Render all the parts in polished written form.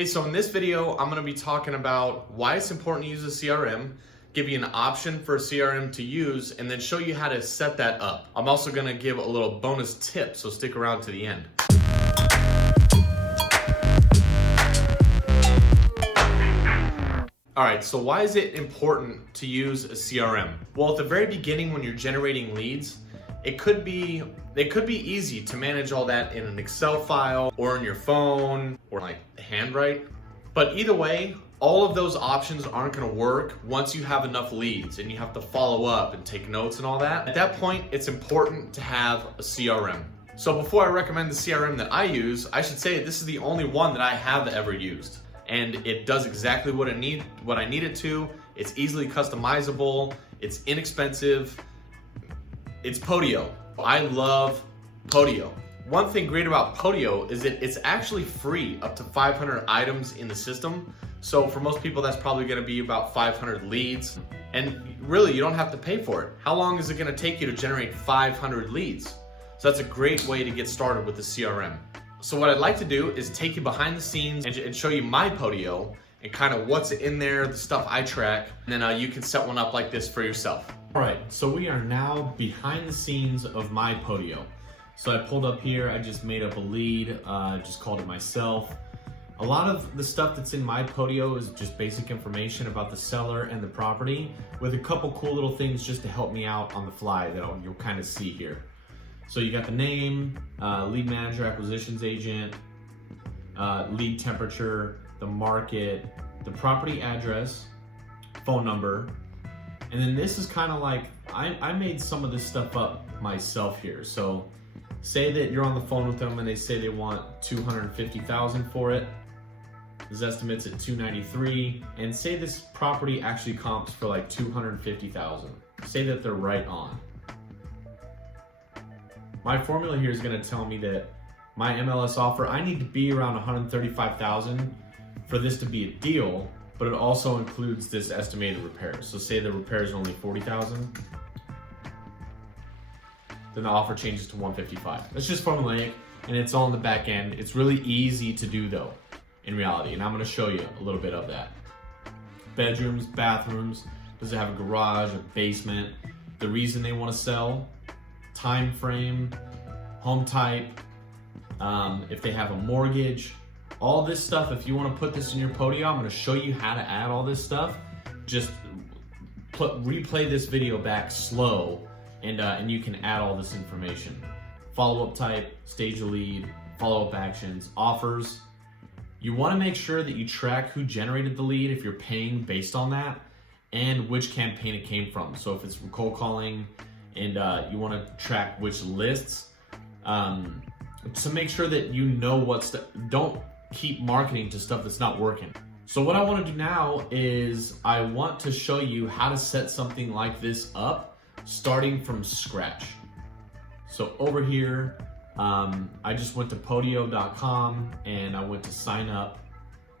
Hey, so in this video, I'm gonna be talking about why it's important to use a CRM, give you an option for a CRM to use, and then show you how to set that up. I'm also gonna give a little bonus tip, so stick around to the end. All right, so why is it important to use a CRM? Well, at the very beginning when you're generating leads, it could be easy to manage all that in an Excel file or in your phone or like handwrite. But either way, all of those options aren't gonna work once you have enough leads and you have to follow up and take notes and all that. At that point, it's important to have a CRM. So before I recommend the CRM that I use, I should say this is the only one that I have ever used. And it does exactly what I need it to. It's easily customizable, it's inexpensive. It's Podio. I love Podio. One thing great about Podio is that it's actually free up to 500 items in the system. So for most people, that's probably gonna be about 500 leads. And really, you don't have to pay for it. How long is it gonna take you to generate 500 leads? So that's a great way to get started with the CRM. So what I'd like to do is take you behind the scenes and show you my Podio and kind of what's in there, the stuff I track, and then you can set one up like this for yourself. All right, so we are now behind the scenes of my Podio. So I pulled up here, I just made up a lead, just called it myself. A lot of the stuff that's in my Podio is just basic information about the seller and the property with a couple cool little things just to help me out on the fly that you'll kind of see here. So you got the name, lead manager, acquisitions agent, lead temperature, the market, the property address, phone number, and then this is kind of like, I made some of this stuff up myself here. So say that you're on the phone with them and they say they want $250,000 for it. This estimate's at $293, and say this property actually comps for like $250,000. Say that they're right on. My formula here is gonna tell me that my MLS offer, I need to be around $135,000 for this to be a deal, but it also includes this estimated repairs. So say the repairs are only $40,000, then the offer changes to $155. That's just formulaic, and it's all in the back end. It's really easy to do though, in reality, and I'm gonna show you a little bit of that. Bedrooms, bathrooms, does it have a garage, a basement, the reason they wanna sell, time frame, home type, if they have a mortgage, all this stuff. If you want to put this in your Podio, I'm going to show you how to add all this stuff. Just replay this video back slow, and you can add all this information. Follow-up type, stage a lead, follow-up actions, offers. You want to make sure that you track who generated the lead if you're paying based on that, and which campaign it came from. So if it's cold calling, and you want to track which lists, so make sure that you know don't keep marketing to stuff that's not working. So what I want to do now is I want to show you how to set something like this up starting from scratch. So over here, I just went to podio.com and I went to sign up,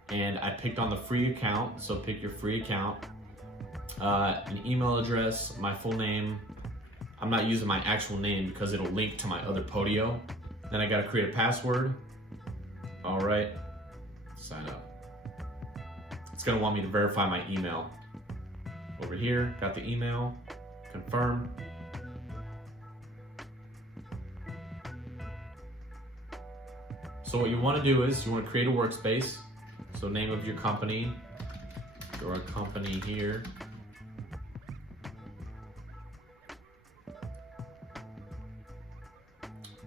and I picked on the free account. So pick your free account, an email address, my full name. I'm not using my actual name because it'll link to my other Podio. Then I gotta create a password. All right, sign up. It's gonna want me to verify my email. Over here, got the email, confirm. So what you wanna do is you wanna create a workspace. So name of your company, or a company here.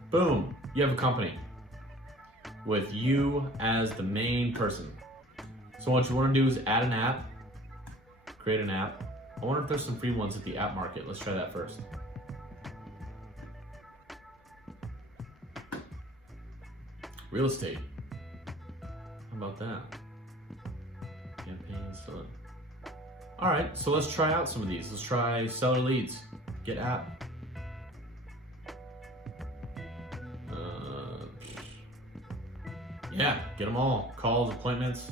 Boom, you have a company with you as the main person. So what you want to do is add an app, create an app. I wonder if there's some free ones at the app market. Let's try that first. Real estate. How about that? Campaign still. All right, so let's try out some of these. Let's try seller leads, get app. Yeah, get them all. Calls, appointments.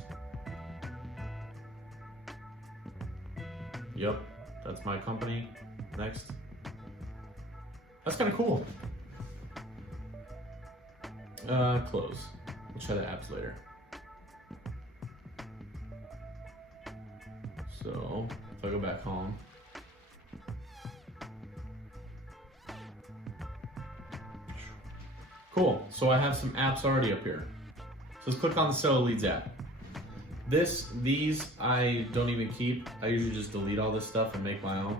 Yep, that's my company. Next. That's kind of cool. Close. We'll try the apps later. So if I go back home, cool. So I have some apps already up here. So let's click on the Seller Leads app. These I don't even keep. I usually just delete all this stuff and make my own.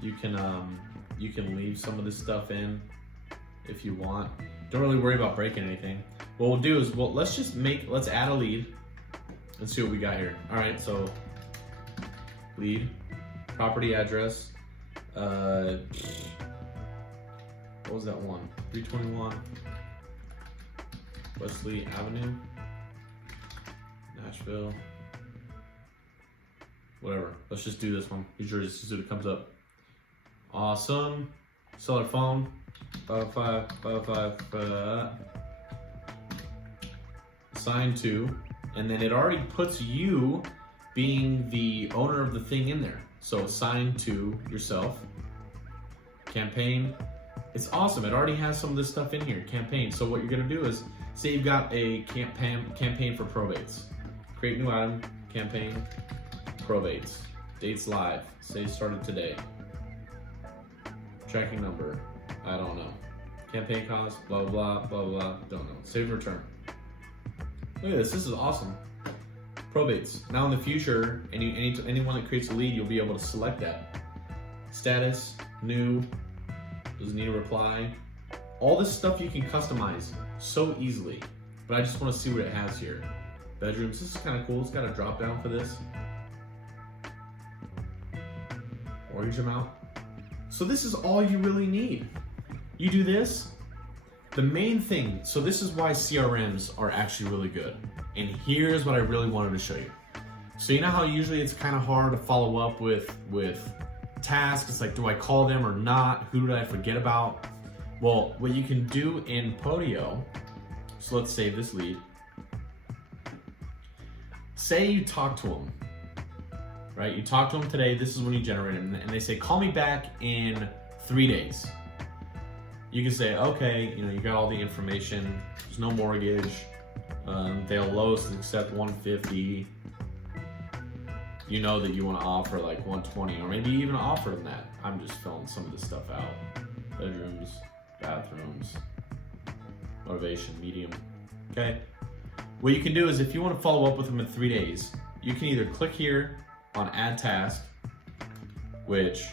You can leave some of this stuff in if you want. Don't really worry about breaking anything. What we'll do is, let's add a lead and see what we got here. All right, so lead, property address. What was that one? 321 Wesley Avenue, Nashville. Whatever. Let's just do this one. Usually just see what comes up. Awesome. Seller phone. 505. Assigned to, and then it already puts you being the owner of the thing in there. So assigned to yourself. Campaign. It's awesome. It already has some of this stuff in here. Campaign. So what you're gonna do is, say you've got a campaign for probates. Create new item. Campaign. Probates. Dates live. Say started today. Tracking number. I don't know. Campaign cost. Blah blah blah blah blah. Don't know. Save return. Look at this. This is awesome. Probates. Now in the future, anyone that creates a lead, you'll be able to select that. Status. New. Doesn't need a reply. All this stuff you can customize so easily. But I just want to see what it has here. Bedrooms. This is kind of cool. It's got a drop down for this. Mortgage amount. So this is all you really need. You do this. The main thing, so this is why CRMs are actually really good. And here's what I really wanted to show you. So you know how usually it's kind of hard to follow up with tasks. It's like, do I call them or not? Who did I forget about? Well, what you can do in Podio, so let's save this lead. Say you talk to them, right? You talk to them today, this is when you generate them, and they say, call me back in 3 days. You can say, okay, you got all the information, there's no mortgage, they'll lowest accept 150. You know that you want to offer like 120, or maybe even offer them that. I'm just filling some of this stuff out. Bedrooms, bathrooms, motivation, medium, okay? What you can do is if you want to follow up with them in 3 days, you can either click here on add task, which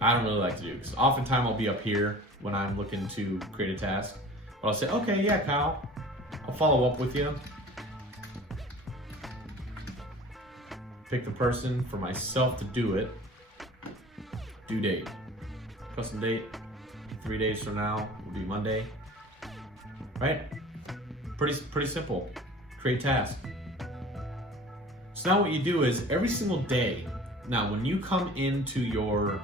I don't really like to do because oftentimes I'll be up here when I'm looking to create a task. But I'll say, okay, yeah, Kyle, I'll follow up with you. Pick the person for myself to do it. Due date. Custom date. 3 days from now will be Monday. Right? Pretty simple. Create task. So now what you do is every single day, now when you come into your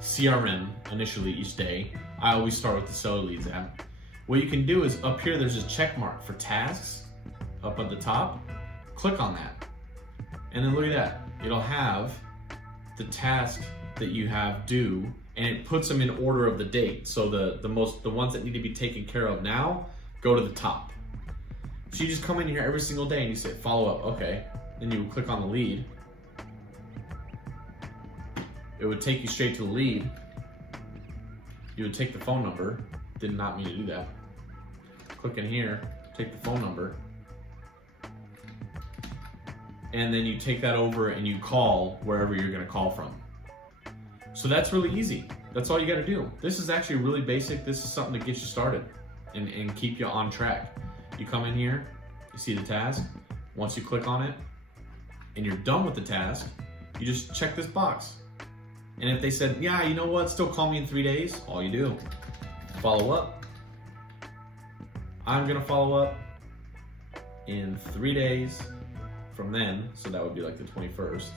CRM initially each day, I always start with the Seller Leads app. What you can do is up here, there's a check mark for tasks up at the top. Click on that. And then look at that. It'll have the task that you have due, and it puts them in order of the date. So the ones that need to be taken care of now go to the top. So you just come in here every single day and you say follow up, okay. Then you would click on the lead. It would take you straight to the lead. You would take the phone number. Did not mean to do that. Click in here, take the phone number. And then you take that over and you call wherever you're gonna call from. So that's really easy. That's all you gotta do. This is actually really basic. This is something to get you started and keep you on track. You come in here, you see the task. Once you click on it and you're done with the task, you just check this box. And if they said, yeah, you know what, still call me in 3 days, all you do, follow up. I'm gonna follow up in 3 days from then, so that would be like the 21st.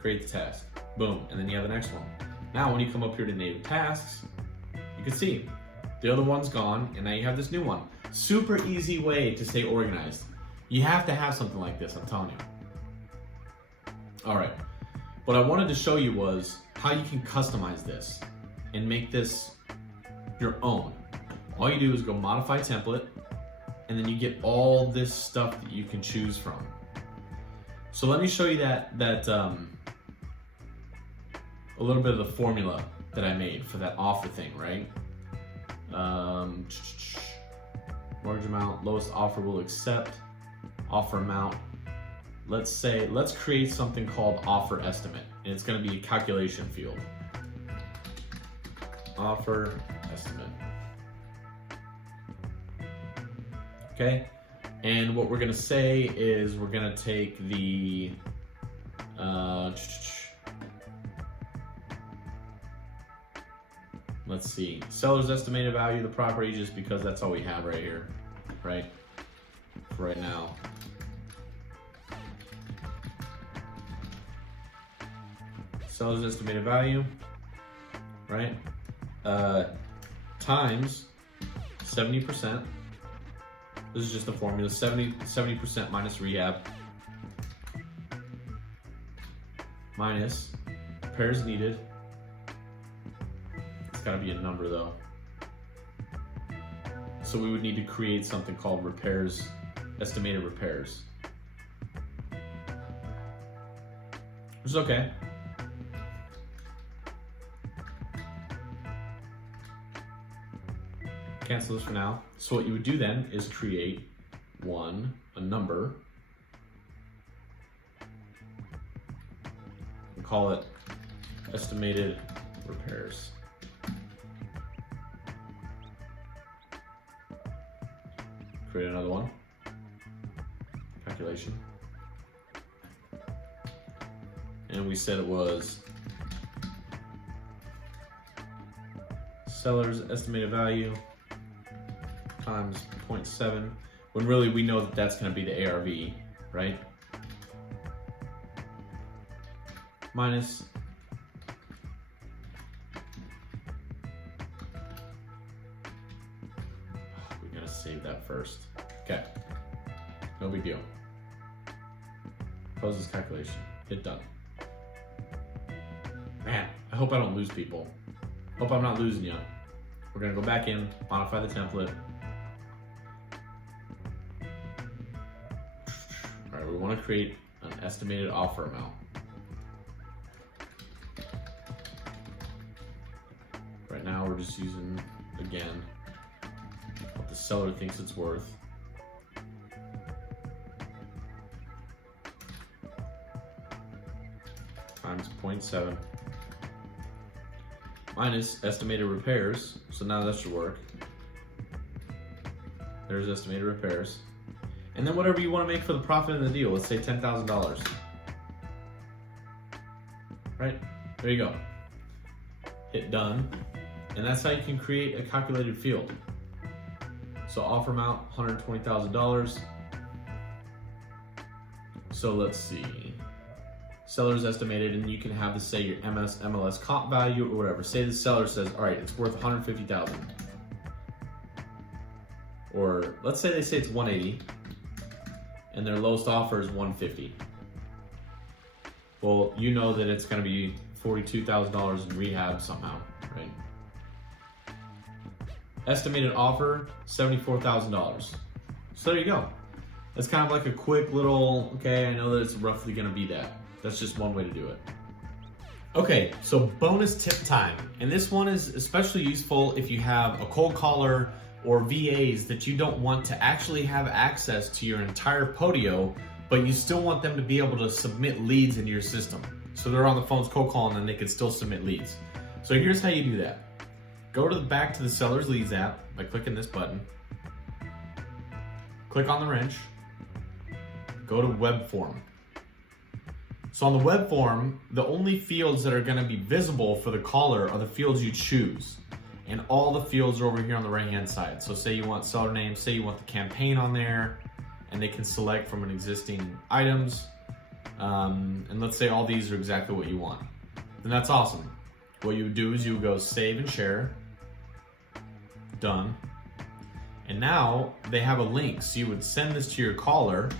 Create the task, boom, and then you have the next one. Now when you come up here to native tasks, you can see the other one's gone, and now you have this new one. Super easy way to stay organized. You have to have something like this, I'm telling you. All right, what I wanted to show you was how you can customize this and make this your own. All you do is go modify template, and then you get all this stuff that you can choose from. So let me show you that a little bit of the formula that I made for that offer thing, right? Mortgage amount, lowest offer will accept, offer amount. Let's create something called offer estimate, and it's going to be a calculation field. Offer estimate. Okay, and what we're going to say is we're going to take the let's see, seller's estimated value of the property, just because that's all we have right here, right? For right now. Seller's estimated value, right? Times 70%. This is just the formula, 70% minus rehab, minus repairs needed. It's gotta be a number though. So we would need to create something called repairs, estimated repairs. Which is okay. Cancel this for now. So what you would do then is create a number, and call it estimated repairs. Create another one, calculation. And we said it was seller's estimated value times 0.7, when really we know that that's going to be the ARV, right? Minus we gotta save that first. Okay, no big deal. Close this calculation, hit done. Man, I hope I don't lose people. Hope I'm not losing you. We're gonna go back in, modify the template. All right, we want to create an estimated offer amount. Right now, we're just using, again, what the seller thinks it's worth. Times 0.7. Minus estimated repairs. So now that should work. There's estimated repairs. And then whatever you want to make for the profit in the deal. Let's say $10,000. Right? There you go. Hit done. And that's how you can create a calculated field. So offer amount, $120,000. So let's see. Seller's estimated, and you can have this say your MLS comp value or whatever. Say the seller says, all right, it's worth $150,000. Or let's say they say it's $180 and their lowest offer is $150. Well, you know that it's gonna be $42,000 in rehab somehow, right? Estimated offer, $74,000. So there you go. That's kind of like a quick little, okay, I know that it's roughly gonna be that. That's just one way to do it. Okay, so bonus tip time. And this one is especially useful if you have a cold caller or VAs that you don't want to actually have access to your entire Podio, but you still want them to be able to submit leads into your system. So they're on the phones cold calling and they can still submit leads. So here's how you do that. Go back to the Seller's Leads app by clicking this button. Click on the wrench. Go to web form. So on the web form, the only fields that are going to be visible for the caller are the fields you choose. And all the fields are over here on the right-hand side. So say you want seller name, say you want the campaign on there, and they can select from an existing items. And let's say all these are exactly what you want. Then that's awesome. What you would do is you would go save and share. Done. And now they have a link. So you would send this to your caller.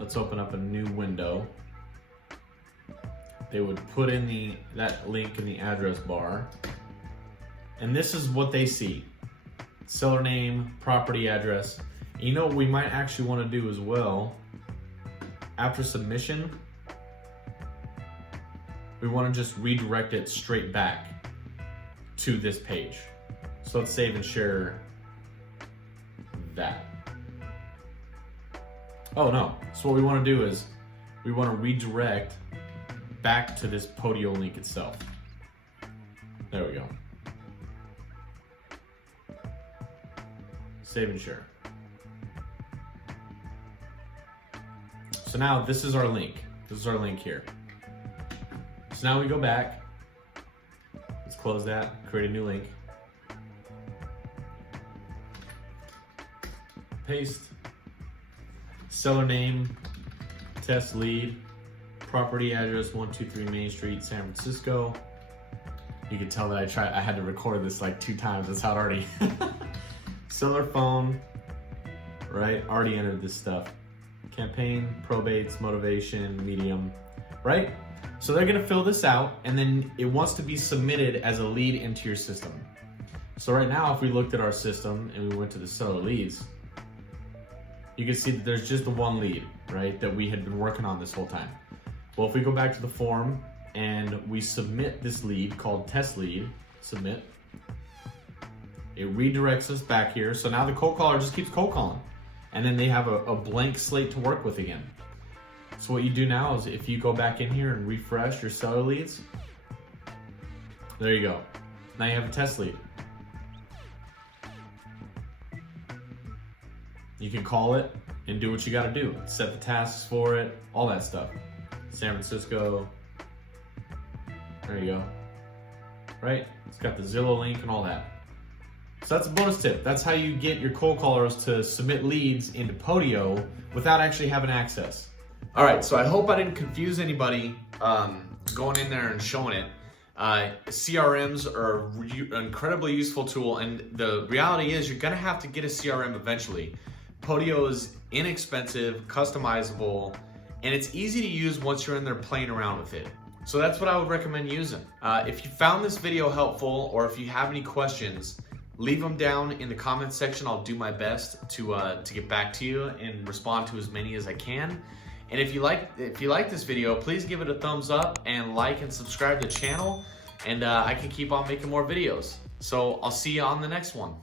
Let's open up a new window. They would put in that link in the address bar. And this is what they see. Seller name, property address. And you know what we might actually want to do as well after submission, we want to just redirect it straight back to this page. So let's save and share that. Oh no, so what we want to do is we want to redirect back to this Podio link itself. There we go. Save and share. So now this is our link. This is our link here. So now we go back. Let's close that, create a new link. Paste. Seller name, test lead, property address 123 Main Street, San Francisco. You can tell that I had to record this like 2 times. That's how it already. Seller phone, right? Already entered this stuff. Campaign, probates, motivation, medium, right? So they're gonna fill this out and then it wants to be submitted as a lead into your system. So right now, if we looked at our system and we went to the seller leads, you can see that there's just the one lead, right? That we had been working on this whole time. Well, if we go back to the form and we submit this lead called test lead, submit, it redirects us back here. So now the cold caller just keeps cold calling. And then they have a blank slate to work with again. So what you do now is if you go back in here and refresh your seller leads, there you go. Now you have a test lead. You can call it and do what you gotta do. Set the tasks for it, all that stuff. San Francisco, there you go. Right? It's got the Zillow link and all that. So that's a bonus tip. That's how you get your cold callers to submit leads into Podio without actually having access. All right, so I hope I didn't confuse anybody going in there and showing it. CRMs are an incredibly useful tool, and the reality is you're gonna have to get a CRM eventually. Podio is inexpensive, customizable, and it's easy to use once you're in there playing around with it. So that's what I would recommend using. If you found this video helpful, or if you have any questions, leave them down in the comments section. I'll do my best to get back to you and respond to as many as I can. And if you like this video, please give it a thumbs up and like and subscribe to the channel, and I can keep on making more videos. So I'll see you on the next one.